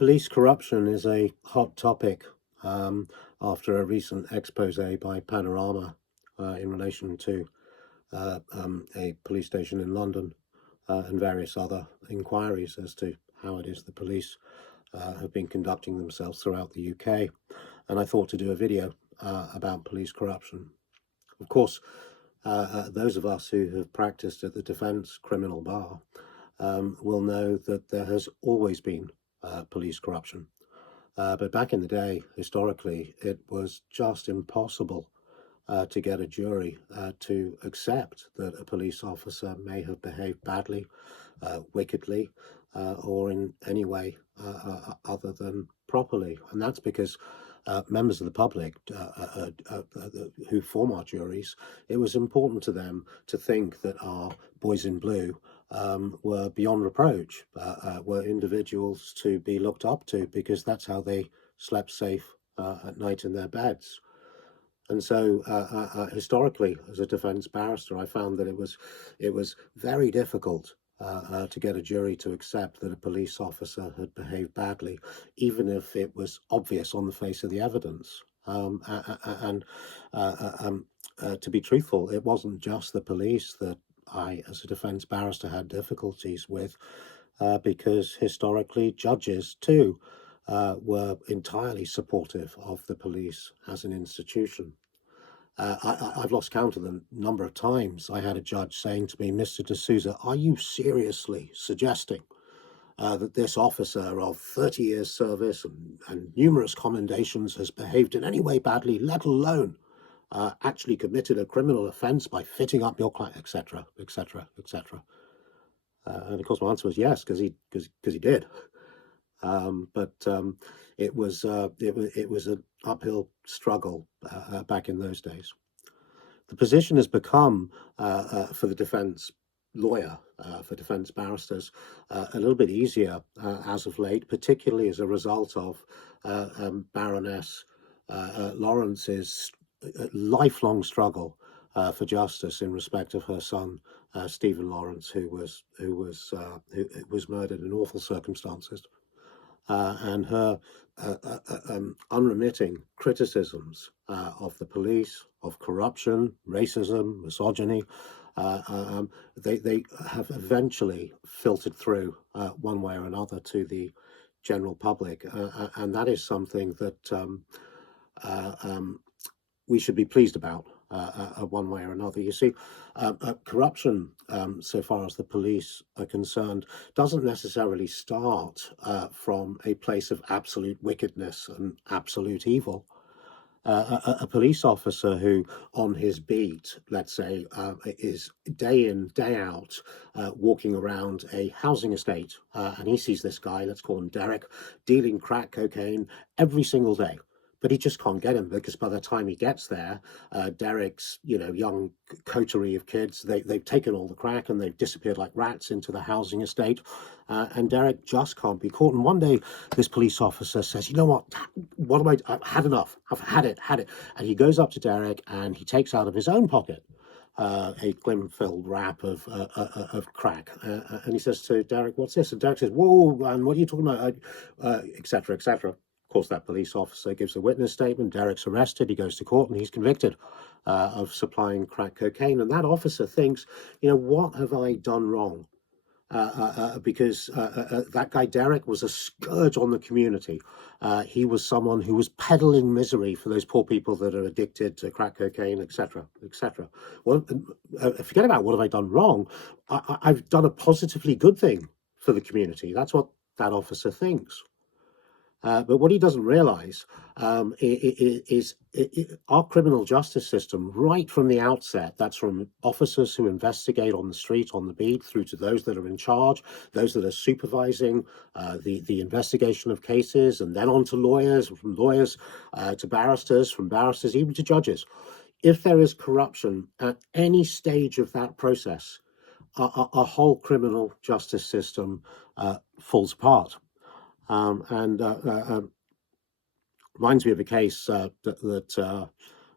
Police corruption is a hot topic after a recent expose by Panorama in relation to a police station in London and various other inquiries as to how it is the police have been conducting themselves throughout the UK. And I thought to do a video about police corruption. Of course, those of us who have practiced at the defence criminal bar will know that there has always been police corruption. But back in the day, historically, it was just impossible to get a jury to accept that a police officer may have behaved badly, wickedly, or in any way other than properly. And that's because members of the public who form our juries, it was important to them to think that our boys in blue were beyond reproach, were individuals to be looked up to, because that's how they slept safe at night in their beds. And so historically, as a defence barrister, I found that it was very difficult to get a jury to accept that a police officer had behaved badly, even if it was obvious on the face of the evidence. And to be truthful, it wasn't just the police that I, as a defence barrister, had difficulties with, because historically judges too were entirely supportive of the police as an institution. I've lost count of the number of times I had a judge saying to me, "Mr. D'Souza, are you seriously suggesting that this officer of 30 years service and numerous commendations has behaved in any way badly, let alone actually committed a criminal offence by fitting up your client, etc., etc., etc." And of course, my answer was yes, because he did. But it was an uphill struggle back in those days. The position has become, for the defence lawyer, for defence barristers, a little bit easier as of late, particularly as a result of Baroness Lawrence's lifelong struggle for justice in respect of her son Stephen Lawrence, who was murdered in awful circumstances. And her unremitting criticisms of the police, of corruption, racism, misogyny, they have eventually filtered through one way or another to the general public, and that is something that we should be pleased about one way or another. You see, corruption, so far as the police are concerned, doesn't necessarily start from a place of absolute wickedness and absolute evil. A police officer who, on his beat, let's say, is day in, day out, walking around a housing estate, and he sees this guy, let's call him Derek, dealing crack cocaine every single day. But he just can't get him, because by the time he gets there, Derek's, young coterie of kids, they've taken all the crack and they've disappeared like rats into the housing estate, and Derek just can't be caught. And one day, this police officer says, "You know what am I've had enough. I've had it. And he goes up to Derek and he takes out of his own pocket a glim-filled wrap of crack, and he says to Derek, "What's this?" And Derek says, "Whoa, man, what are you talking about?" Etc., etc. Of course, that police officer gives a witness statement. Derek's arrested. He goes to court and he's convicted of supplying crack cocaine. And that officer thinks, what have I done wrong? Because that guy Derek was a scourge on the community. He was someone who was peddling misery for those poor people that are addicted to crack cocaine, etc., etc. Well, forget about what have I done wrong. I've done a positively good thing for the community. That's what that officer thinks. But what he doesn't realize is our criminal justice system, right from the outset, that's from officers who investigate on the street, on the beat, through to those that are in charge, those that are supervising the investigation of cases, and then on to lawyers, from lawyers to barristers, from barristers even to judges. If there is corruption at any stage of that process, our whole criminal justice system falls apart. And reminds me of a case that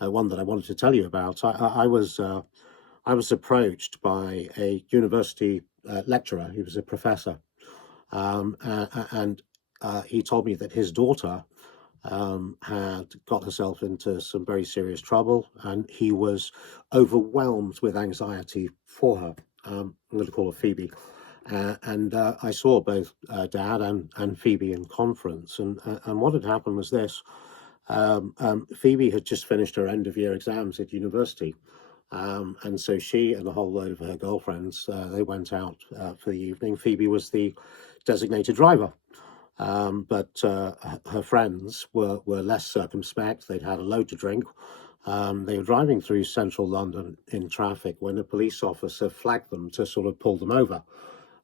one that I wanted to tell you about. I was approached by a university lecturer. He was a professor, and he told me that his daughter had got herself into some very serious trouble, and he was overwhelmed with anxiety for her. I'm going to call her Phoebe. And I saw both Dad and Phoebe in conference, and what had happened was this. Phoebe had just finished her end of year exams at university, and so she and a whole load of her girlfriends, they went out for the evening. Phoebe was the designated driver, but her friends were less circumspect. They'd had a load to drink. They were driving through central London in traffic when a police officer flagged them to sort of pull them over.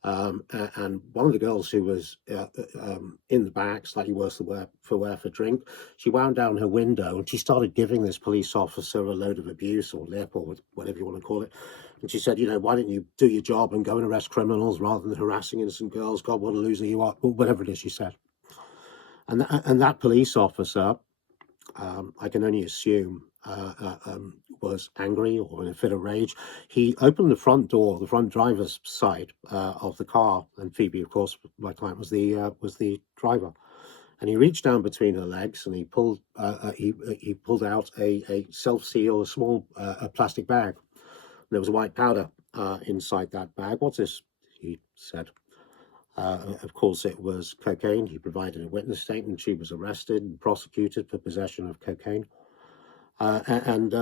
And one of the girls who was in the back, slightly worse for drink, she wound down her window and she started giving this police officer a load of abuse or lip or whatever you want to call it. And she said, why don't you do your job and go and arrest criminals rather than harassing innocent girls? God, what a loser you are, whatever it is she said. And that police officer, I can only assume, was angry or in a fit of rage. He opened the front door, the front driver's side of the car, and Phoebe, of course, my client, was the driver. And he reached down between her legs and he pulled out a self-seal, a small plastic bag. There was white powder inside that bag. "What's this?" he said. Of course, it was cocaine. He provided a witness statement. She was arrested and prosecuted for possession of cocaine. And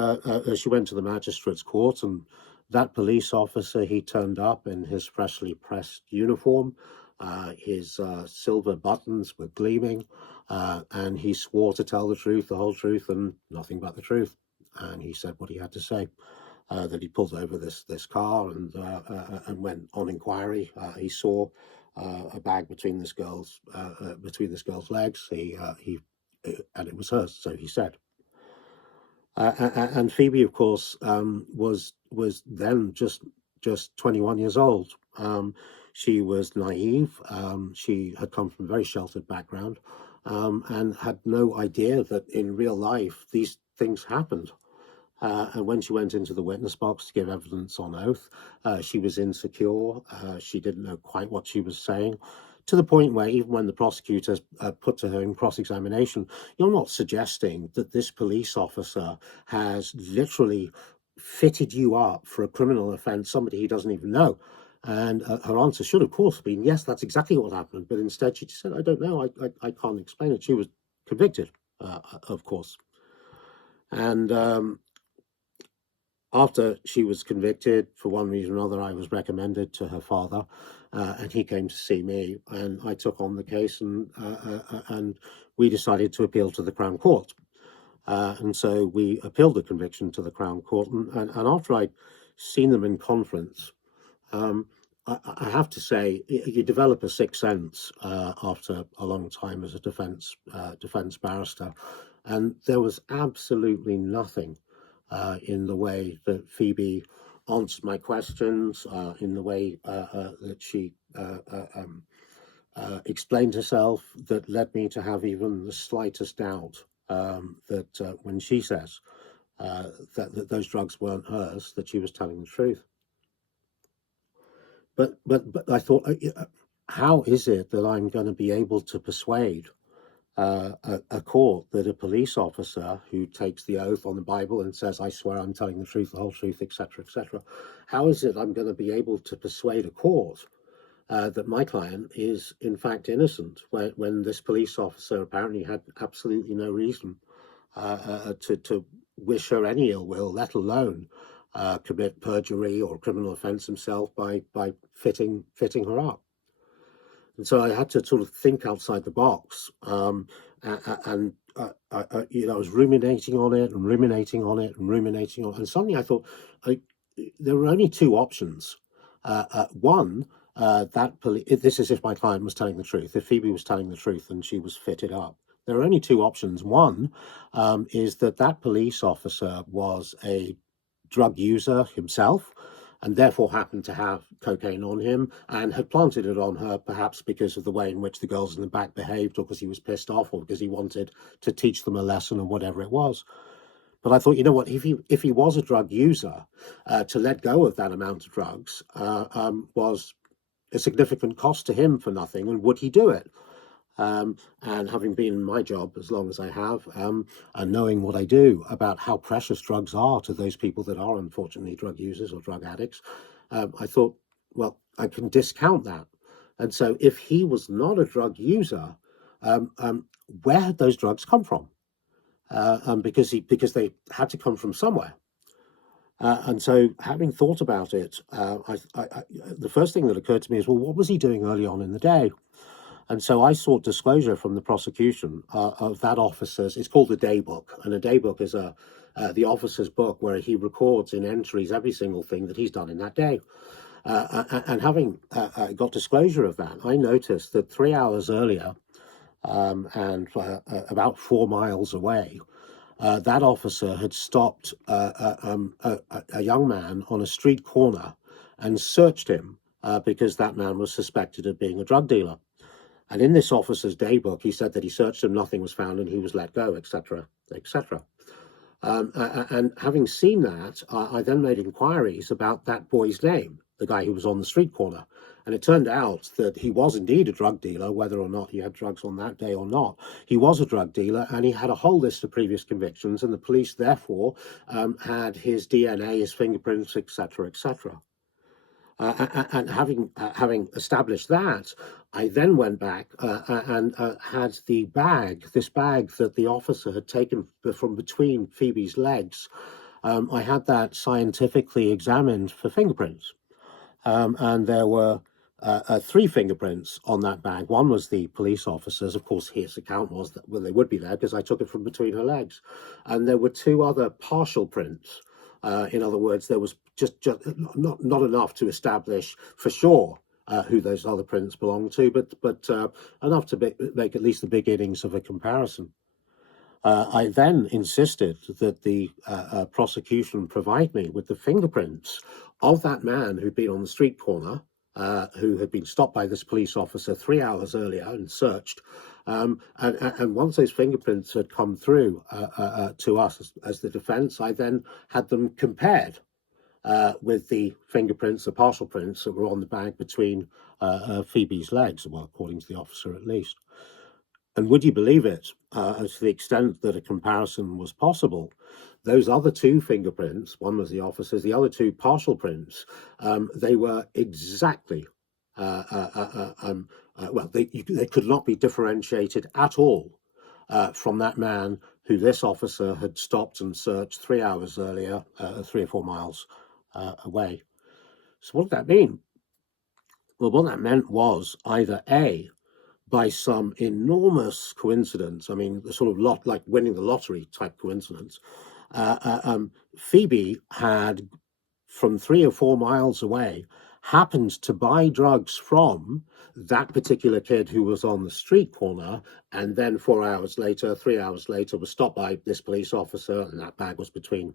she went to the magistrate's court, and that police officer, he turned up in his freshly pressed uniform. His silver buttons were gleaming, and he swore to tell the truth, the whole truth, and nothing but the truth. And he said what he had to say. That he pulled over this car and went on inquiry. He saw a bag between this girl's legs. And it was hers, so he said. And Phoebe, of course, was then just 21 years old. She was naive. She had come from a very sheltered background, and had no idea that in real life these things happened. And when she went into the witness box to give evidence on oath, she was insecure. She didn't know quite what she was saying, to the point where even when the prosecutors put to her in cross-examination, "You're not suggesting that this police officer has literally fitted you up for a criminal offence, somebody he doesn't even know?" And her answer should, of course, have been, "Yes, that's exactly what happened." But instead, she just said, "I don't know. I can't explain it." She was convicted, of course. And after she was convicted, for one reason or another, I was recommended to her father, and he came to see me, and I took on the case, and we decided to appeal to the Crown Court. And so we appealed the conviction to the Crown Court, and after I'd seen them in conference, I have to say, you develop a sixth sense after a long time as a defense barrister, and there was absolutely nothing in the way that Phoebe answered my questions, in the way that she explained herself, that led me to have even the slightest doubt that when she says that those drugs weren't hers, that she was telling the truth. But I thought, how is it that I'm going to be able to persuade a court that a police officer who takes the oath on the Bible and says, "I swear I'm telling the truth, the whole truth, etc., etc." How is it I'm going to be able to persuade a court that my client is in fact innocent when this police officer apparently had absolutely no reason to wish her any ill will, let alone commit perjury or criminal offence himself by fitting her up? And so I had to sort of think outside the box, and I was ruminating on it and ruminating on it and ruminating on it. And suddenly I thought there were only two options. One, this is if my client was telling the truth. If Phoebe was telling the truth and she was fitted up, there are only two options. One is that police officer was a drug user himself, and therefore happened to have cocaine on him and had planted it on her, perhaps because of the way in which the girls in the back behaved, or because he was pissed off, or because he wanted to teach them a lesson, or whatever it was. But I thought, you know what, if he was a drug user, to let go of that amount of drugs was a significant cost to him for nothing, and would he do it? And having been in my job as long as I have, and knowing what I do about how precious drugs are to those people that are unfortunately drug users or drug addicts, I thought, well, I can discount that. And so if he was not a drug user, where had those drugs come from? Because they had to come from somewhere. And so, having thought about it, the first thing that occurred to me is, well, what was he doing early on in the day? And so I sought disclosure from the prosecution of that officer's. It's called a day book, and a day book is the officer's book where he records in entries every single thing that he's done in that day. And having got disclosure of that, I noticed that 3 hours earlier, and about 4 miles away, that officer had stopped a young man on a street corner and searched him because that man was suspected of being a drug dealer. And in this officer's day book, he said that he searched him, nothing was found, and he was let go, etc., etc. And having seen that, I then made inquiries about that boy's name, the guy who was on the street corner. And it turned out that he was indeed a drug dealer, whether or not he had drugs on that day or not. He was a drug dealer, and he had a whole list of previous convictions, and the police therefore had his DNA, his fingerprints, etc., etc. And having established that, I then went back and had this bag that the officer had taken from between Phoebe's legs. I had that scientifically examined for fingerprints, and there were 3 fingerprints on that bag. One was the police officer's. Of course, his account was that, well, they would be there because I took it from between her legs. And there were 2 other partial prints. In other words, there was just not enough to establish for sure who those other prints belonged to, but enough to make at least the beginnings of a comparison. I then insisted that the prosecution provide me with the fingerprints of that man who'd been on the street corner, who had been stopped by this police officer 3 hours earlier and searched. And once those fingerprints had come through to us as the defense, I then had them compared with the fingerprints, the partial prints that were on the bag between Phoebe's legs, well, according to the officer at least. And would you believe it, to the extent that a comparison was possible, those other 2 fingerprints, one was the officer's, the other 2 partial prints, they were exactly, well, they could not be differentiated at all from that man who this officer had stopped and searched 3 hours earlier, 3 or 4 miles away. So what did that mean? Well, what that meant was either A, by some enormous coincidence, I mean, the sort of like winning the lottery type coincidence, Phoebe had, from 3 or 4 miles away, happened to buy drugs from that particular kid who was on the street corner, and then 4 hours later, 3 hours later, was stopped by this police officer, and that bag was between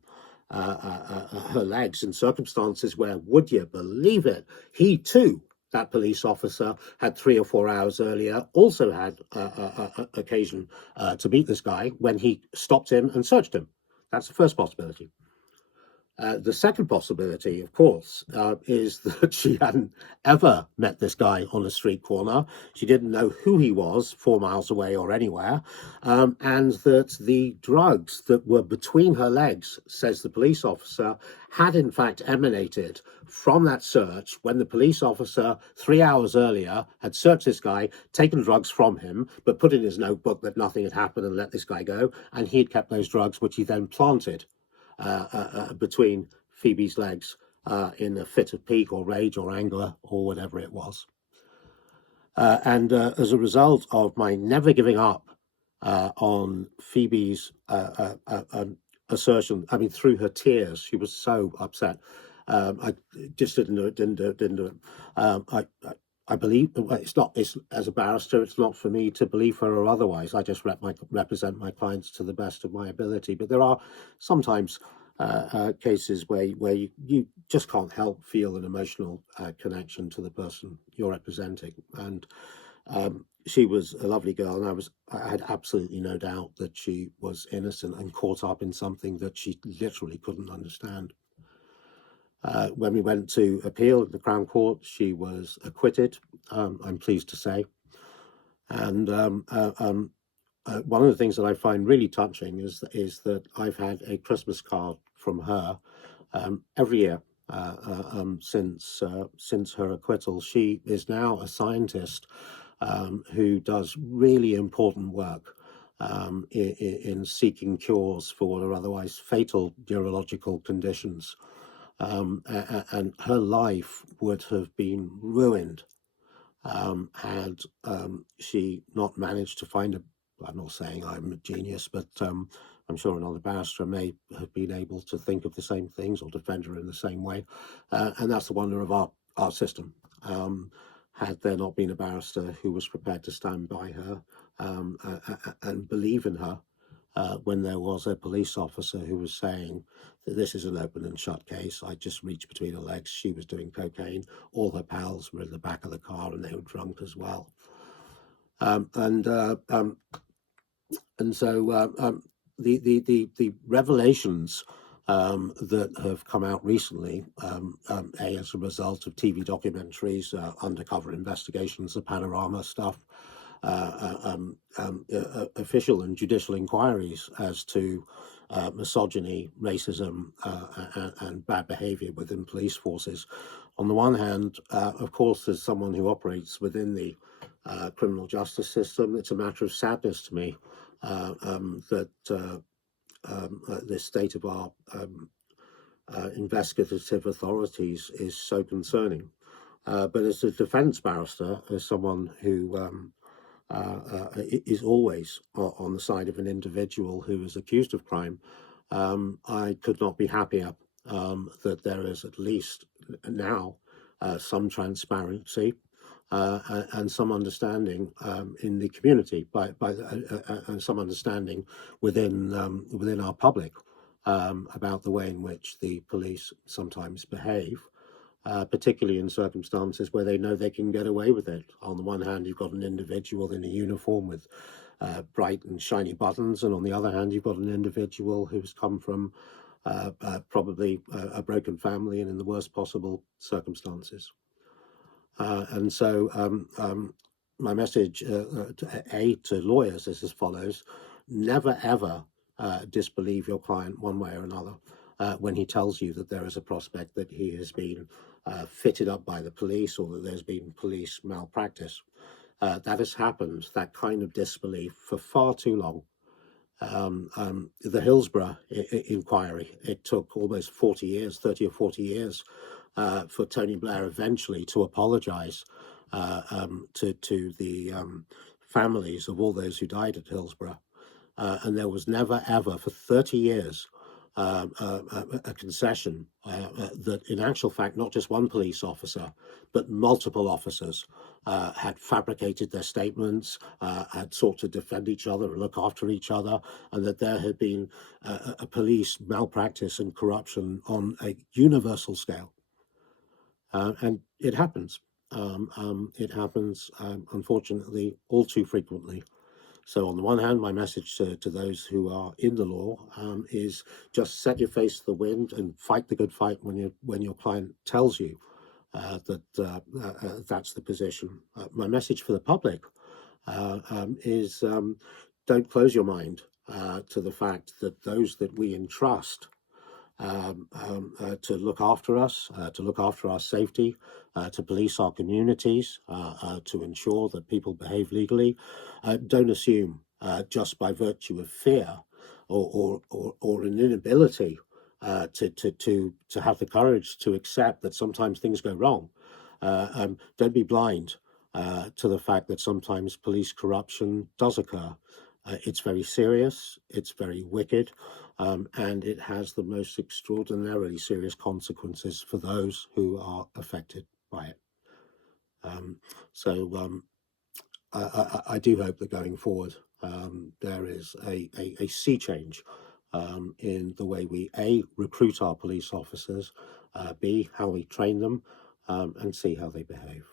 her legs in circumstances where, would you believe it, he too, that police officer, had 3 or 4 hours earlier also had occasion to meet this guy when he stopped him and searched him. That's the first possibility. The second possibility, of course, is that she hadn't ever met this guy on a street corner. She didn't know who he was 4 miles away or anywhere, and that the drugs that were between her legs, says the police officer, had in fact emanated from that search when the police officer 3 hours earlier had searched this guy, taken drugs from him, but put in his notebook that nothing had happened and let this guy go, and he had kept those drugs, which he then planted between Phoebe's legs in a fit of pique or rage or anger or whatever it was. And as a result of my never giving up on Phoebe's assertion, I mean, through her tears, she was so upset. I just didn't do it. I believe it's as a barrister, it's not for me to believe her or otherwise. I just represent my clients to the best of my ability. But there are sometimes cases where you just can't help feel an emotional connection to the person you're representing. And she was a lovely girl, and I had absolutely no doubt that she was innocent and caught up in something that she literally couldn't understand. When we went to appeal at the Crown Court, she was acquitted, I'm pleased to say. And one of the things that I find really touching is that I've had a Christmas card from her every year since her acquittal. She is now a scientist who does really important work in seeking cures for what are otherwise fatal neurological conditions. And her life would have been ruined had she not managed to find a. I'm not saying I'm a genius, but I'm sure another barrister may have been able to think of the same things or defend her in the same way. And that's the wonder of our system. Had there not been a barrister who was prepared to stand by her and believe in her, when there was a police officer who was saying that this is an open and shut case. I just reached between her legs. She was doing cocaine. All her pals were in the back of the car and they were drunk as well. Um, and uh, um, and so the revelations that have come out recently, as a result of TV documentaries, undercover investigations, the Panorama stuff, official and judicial inquiries as to misogyny, racism, and bad behavior within police forces. On the one hand, of course, as someone who operates within the criminal justice system, it's a matter of sadness to me that the state of our investigative authorities is so concerning. But as a defense barrister, as someone who is always on the side of an individual who is accused of crime, I could not be happier that there is at least now some transparency and some understanding in the community, and some understanding within our public about the way in which the police sometimes behave. Particularly in circumstances where they know they can get away with it. On the one hand, you've got an individual in a uniform with bright and shiny buttons, and on the other hand, you've got an individual who's come from probably a broken family and in the worst possible circumstances. And so my message to lawyers is as follows: never ever disbelieve your client one way or another when he tells you that there is a prospect that he has been fitted up by the police or that there's been police malpractice. That has happened, that kind of disbelief, for far too long. The Hillsborough inquiry, it took almost 40 years, 30 or 40 years, for Tony Blair eventually to apologize to the families of all those who died at Hillsborough. And there was never, ever, for 30 years, a concession that in actual fact, not just one police officer, but multiple officers had fabricated their statements, had sought to defend each other and look after each other, and that there had been a police malpractice and corruption on a universal scale. And it happens. It happens, unfortunately, all too frequently. So on the one hand, my message to those who are in the law is just set your face to the wind and fight the good fight when your client tells you that that's the position. My message for the public is don't close your mind to the fact that those that we entrust to look after us, to look after our safety, to police our communities, to ensure that people behave legally. Don't assume just by virtue of fear or an inability to have the courage to accept that sometimes things go wrong. Don't be blind to the fact that sometimes police corruption does occur. It's very serious, it's very wicked, and it has the most extraordinarily serious consequences for those who are affected by it. So I do hope that going forward there is a sea change in the way we A, recruit our police officers, B, how we train them, and C, how they behave.